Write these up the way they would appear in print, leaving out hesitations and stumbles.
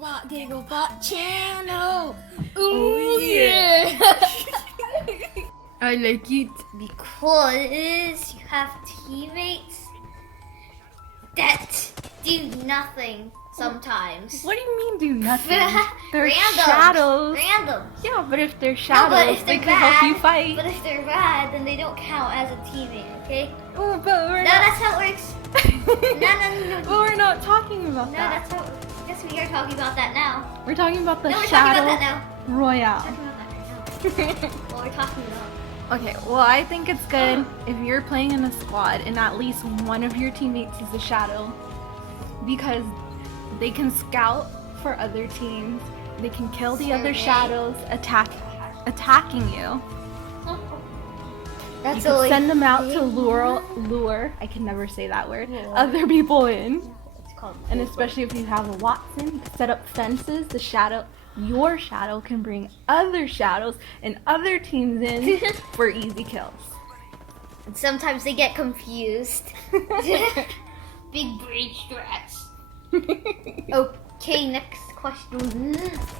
Gigglebot channel. Ooh yeah. I like it Because you have teammates that do nothing sometimes. What do you mean do nothing? They're Random. shadows. Random. Yeah, but if they're No, shadows, but if they they're can help you bad, fight. But if they're bad, then they don't count as a teammate, okay? Oh, but we're No, not. that's how it works. No. But we're not talking about No, that. that's how. Yes, we are talking about that now. We're talking about the No, we're shadow talking about that now. Royale. We're talking about that right now. What we're talking about. Okay, well, I think it's good if you're playing in a squad and at least one of your teammates is a shadow, because they can scout for other teams. They can kill the other shadows attacking you. That's You can send them out to lure. I can never say that word. Other people in. It's called. And especially if you have a Watson, you can set up fences. Your shadow can bring other shadows and other teams in for easy kills. And sometimes they get confused. Big brain strats. Okay, next question.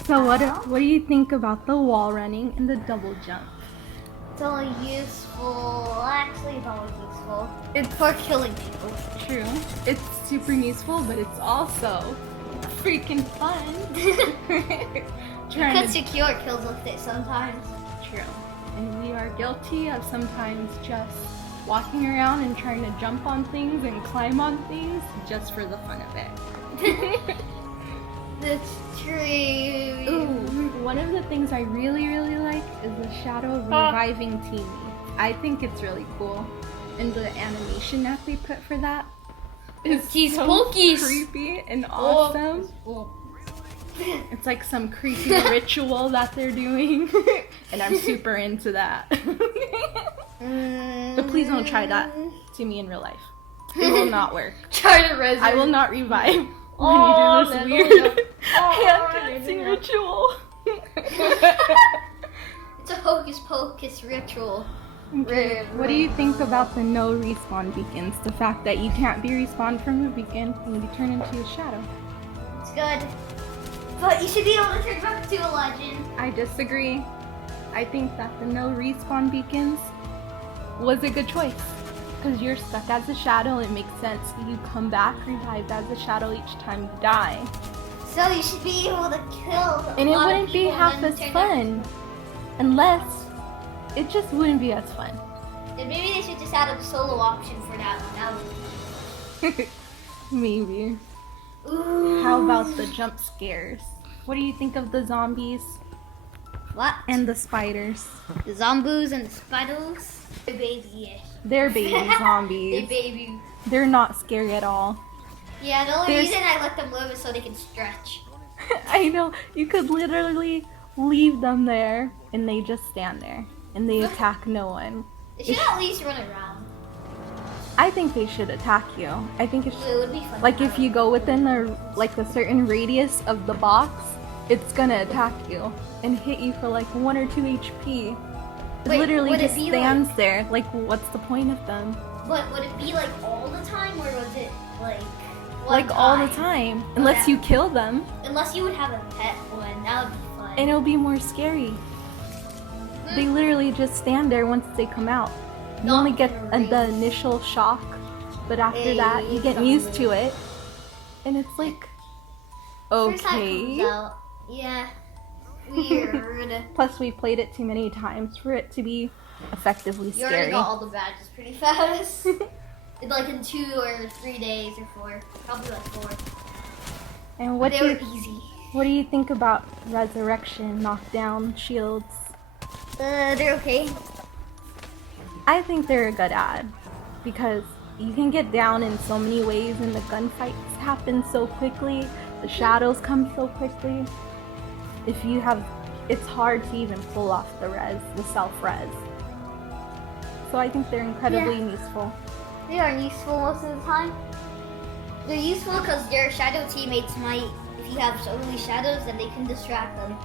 So what do you think about the wall running and the double jump? It's only useful. Actually, it's always useful. It's for killing people. True. It's super useful, but it's also freaking fun. You can secure kills with it sometimes. True. And we are guilty of sometimes just walking around and trying to jump on things and climb on things just for the fun of it. That's true. Ooh, one of the things I really like is the shadow reviving teammates. I think it's really cool. And the animation that they put for that is so creepy and awesome. It's like some creepy ritual that they're doing. And I'm super into that. But please don't try that to me in real life. It will not work. Try to resurrect. I will not revive when you do this weird hand-dancing ritual. It's a hocus pocus ritual. Okay. What do you think about the no respawn beacons? The fact that you can't be respawned from a beacon and you turn into a shadow. It's good. But you should be able to turn back to a legend. I disagree. I think that the no respawn beacons was a good choice. Because you're stuck as a shadow, it makes sense. You come back revived as a shadow each time you die. So you should be able to kill And it wouldn't be half as fun. Unless it just wouldn't be as fun. Then maybe they should just add a solo option for that one. Maybe. Ooh. How about the jump scares? What do you think of the zombies? What? And the spiders? The zombies and the spiders? They're baby-ish. They're baby They're zombies. baby. They're not scary at all. Yeah, the only reason I let them live is so they can stretch. I know. You could literally leave them there and they just stand there and they attack no one. They should at least run around. I think they should attack you. I think it's It would be fun. like if you go within a certain radius of the box, it's gonna attack you and hit you for like 1 or 2 HP. It Wait, literally would it just be stands there. Like, what's the point of them? But would it be like all the time, or was it like one Like all the time, unless you kill them, Unless you would have a pet one, that would be fun. and it'll be more scary. They literally just stand there once they come out. You only get the initial shock, but after that, you get used to it, and it's like, First time it okay. comes out. Yeah. Weird. Plus, we played it too many times for it to be effectively You already scary. got all the badges pretty fast. Like in 2 or 3 days or 4. Probably like 4. And But they were easy. what do you think about resurrection, knockdown, shields? They're okay. I think they're a good ad because you can get down in so many ways, and the gunfights happen so quickly. The shadows come so quickly. It's hard to even pull off the self-res. So I think they're incredibly useful. They are useful most of the time. They're useful because your shadow teammates might, if you have so many shadows, then they can distract them.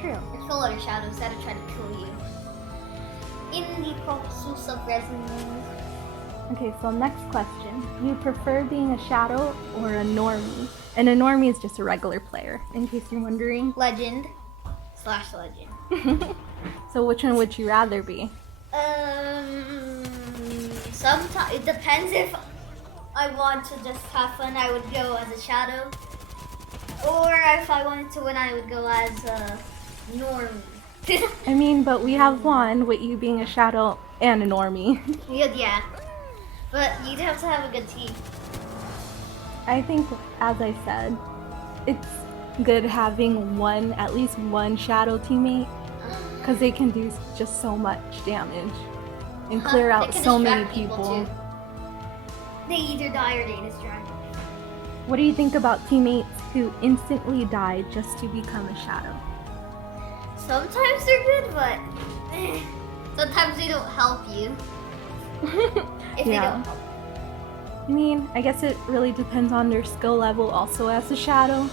True. Or kill other shadows that are trying to kill you. In the process of resin. Okay, so next question. Do you prefer being a shadow or a normie? And a normie is just a regular player, in case you're wondering. Legend / legend. So which one would you rather be? Sometimes it depends. If I want to just have fun, I would go as a shadow. Or if I wanted to win, I would go as a normie. I mean, but we have one with you being a shadow and a normie. Yeah. But you'd have to have a good team. I think, as I said, it's good having at least one shadow teammate, because they can do just so much damage and clear out so many people. They either die or they distract. What do you think about teammates who instantly die just to become a shadow? Sometimes they're good, but sometimes they don't help you. If they don't help. I mean, I guess it really depends on their skill level also as a shadow.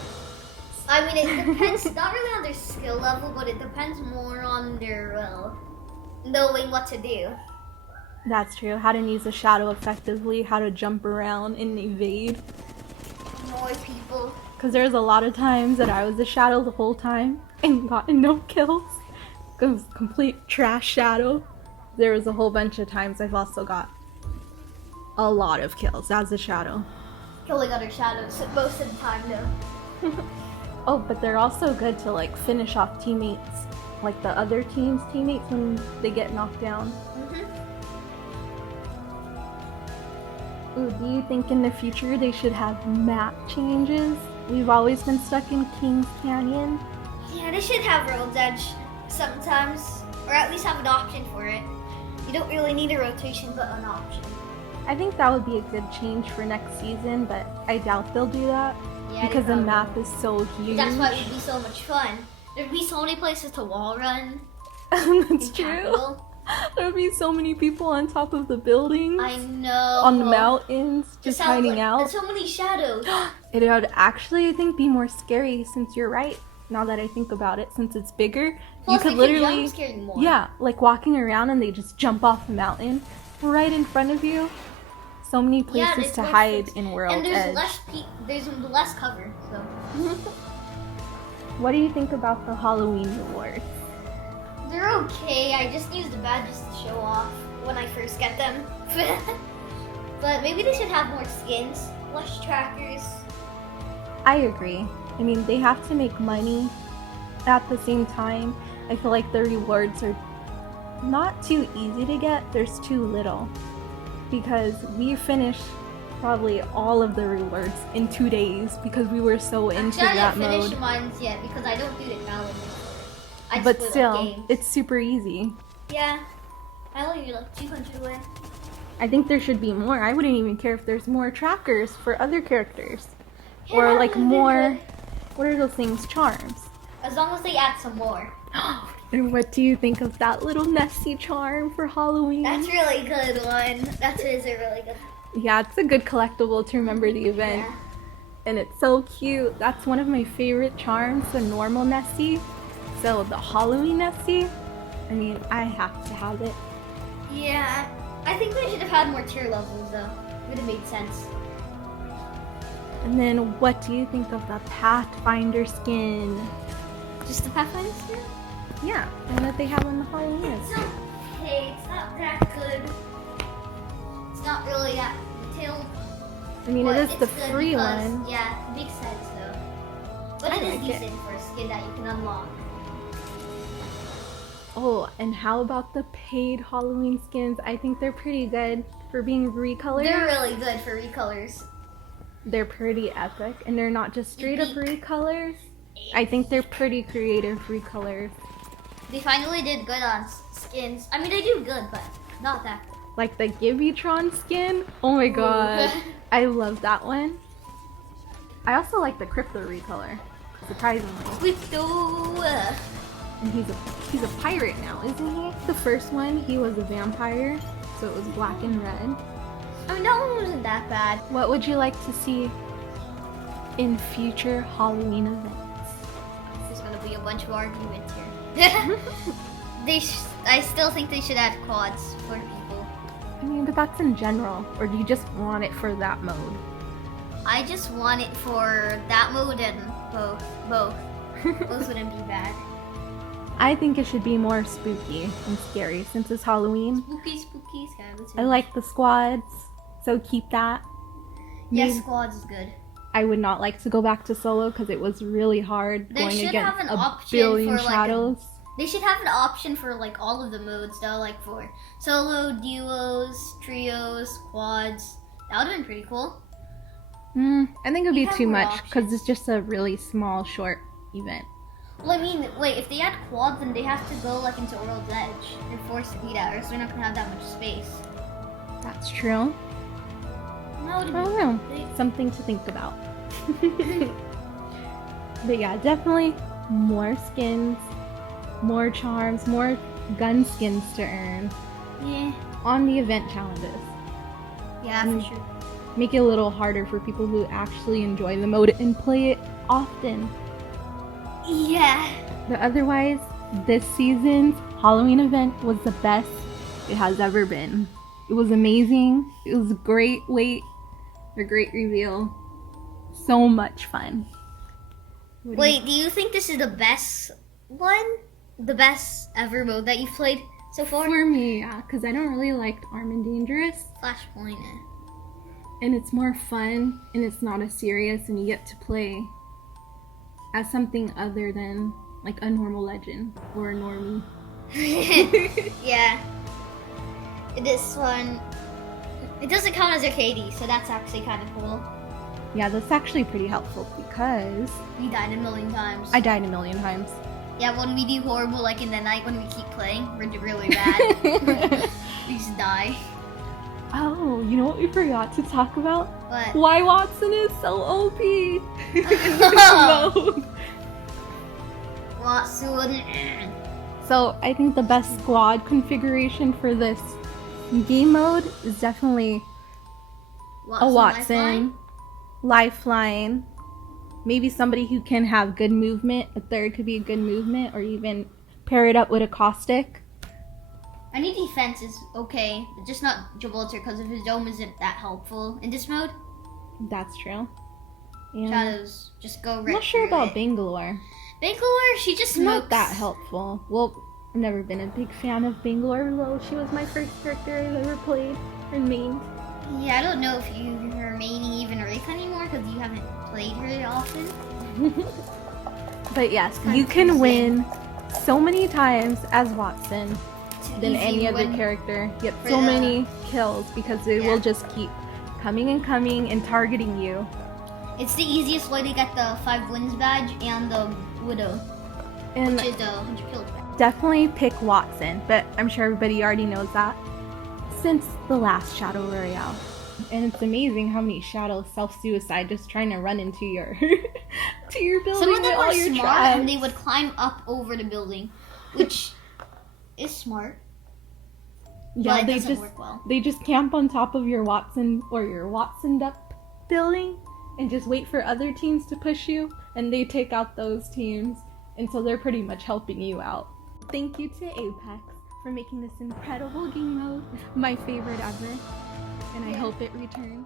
I mean, it depends not really on their skill level, but it depends more on their knowing what to do. That's true. How to use a shadow effectively, how to jump around and evade. More people. Because there's a lot of times that I was a shadow the whole time and got no kills. It was complete trash shadow. There was a whole bunch of times I've also got a lot of kills as a shadow. Killing other shadows most of the time though. Oh, but they're also good to like finish off teammates, like the other team's teammates when they get knocked down. Ooh, do you think in the future they should have map changes? We've always been stuck in King's Canyon. Yeah, they should have World's Edge sometimes, or at least have an option for it. You don't really need a rotation, but an option. I think that would be a good change for next season, but I doubt they'll do that. Yeah, because the map is so huge. That's why it would be so much fun. There'd be so many places to wall run. That's true. There'd be so many people on top of the buildings. I know. On the mountains, just hiding out. There's so many shadows. It would actually, I think, be more scary since you're right. Now that I think about it, since it's bigger, plus, you could literally, more. Yeah, like walking around and they just jump off the mountain right in front of you. So many places to hide in World's Edge. And there's less cover, so. What do you think about the Halloween rewards? They're okay. I just use the badges to show off when I first get them. But maybe they should have more skins, less trackers. I agree. I mean, they have to make money. At the same time, I feel like the rewards are not too easy to get. There's too little. Because we finished probably all of the rewards in 2 days because we were so into that mode. I haven't finished mine yet because I don't do the challenges. But still, it's super easy. Yeah, I only do like 200 away. I think there should be more. I wouldn't even care if there's more trackers for other characters. Yeah, or like more, what are those things, charms? As long as they add some more. And what do you think of that little Nessie charm for Halloween? That's a really good one. That is a really good one. Yeah, it's a good collectible to remember the event. Yeah. And it's so cute. That's one of my favorite charms, the normal Nessie. So the Halloween Nessie, I mean, I have to have it. Yeah, I think they should have had more tier levels though. Would have made sense. And then what do you think of the Pathfinder skin? Just the Pathfinder skin? Yeah, and that they have on the Halloween. It's okay, it's not that good. It's not really that detailed. I mean, it is the free one. Yeah, it makes sense though. But it is decent for a skin that you can unlock. Oh, and how about the paid Halloween skins? I think they're pretty good for being recolors. They're really good for recolors. They're pretty epic, and they're not just straight up recolors. I think they're pretty creative recolors. They finally did good on skins. I mean, they do good, but not that good. Like the Gibbytron skin? Oh my god. I love that one. I also like the Crypto recolor, surprisingly. Crypto! And he's a pirate now, isn't he? The first one, he was a vampire, so it was black and red. I mean, that one wasn't that bad. What would you like to see in future Halloween events? There's gonna be a bunch of arguments here. I still think they should add quads for people. I mean, but that's in general. Or do you just want it for that mode? I just want it for that mode and both. Both wouldn't be bad. I think it should be more spooky and scary since it's Halloween. Spooky, scary. I like the squads, so keep that. Yes, squads is good. I would not like to go back to solo because it was really hard They going should against have an a option billion for, like, shadows. They should have an option for like all of the modes though, like for solo, duos, trios, quads. That would have been pretty cool. I think it would You be have too more much because it's just a really small, short event. Well, I mean, wait, if they add quads, then they have to go like into World's Edge. They're forced to do that, or else they're not gonna have that much space. That's true. That would I don't know. Something to think about. But yeah, definitely more skins, more charms, more gun skins to earn Yeah. on the event challenges. Yeah, for sure. Make it a little harder for people who actually enjoy the mode and play it often. Yeah. But otherwise, this season's Halloween event was the best it has ever been. It was amazing. It was a great wait, a great reveal. So much fun. Wait, do you think this is the best one? The best ever mode that you've played so far? For me, yeah, because I don't really like Armed and Dangerous. Flashpoint. And it's more fun, and it's not as serious, and you get to play as something other than like a normal legend or a normie. Yeah. This one, it doesn't count as arcadey, so that's actually kind of cool. Yeah, that's actually pretty helpful because We died a million times. I died a million times. Yeah, when we do horrible, like in the night when we keep playing, we're really bad. We just die. Oh, you know what we forgot to talk about? But Why Watson is so OP in this mode. Watson. So I think the best squad configuration for this game mode is definitely a Watson, Lifeline, maybe somebody who can have good movement. A third could be a good movement, or even pair it up with a caustic. Any defense is okay, but just not Gibraltar because if his dome isn't that helpful in this mode. That's true. And Shadows just go right. I'm not sure through about it. Bangalore. Bangalore, she just It's not smokes. that helpful. Well, I've never been a big fan of Bangalore, though she was my first character I've ever played and mained. Yeah, I don't know if you're remaining even Wraith anymore because you haven't played her often. But yes, Kind you of can confusing. win so many times as Watson than Easy any other win. character. Get for so the- many kills because it Yeah. will just keep coming and targeting you. It's the easiest way to get the 5 wins badge and the Widow, And which is the 100 kills badge. definitely pick Watson, but I'm sure everybody already knows that since the last Shadow Royale. And it's amazing how many shadows self-suicide just trying to run into your to your building Some of them with are all your smart tribes. and they would climb up over the building, which is smart. Yeah, but it they doesn't just work well. they just camp on top of your Watson or your Watsoned up building and just wait for other teams to push you, and they take out those teams, and so they're pretty much helping you out. Thank you to Apex for making this incredible game mode my favorite ever, and I hope it returns.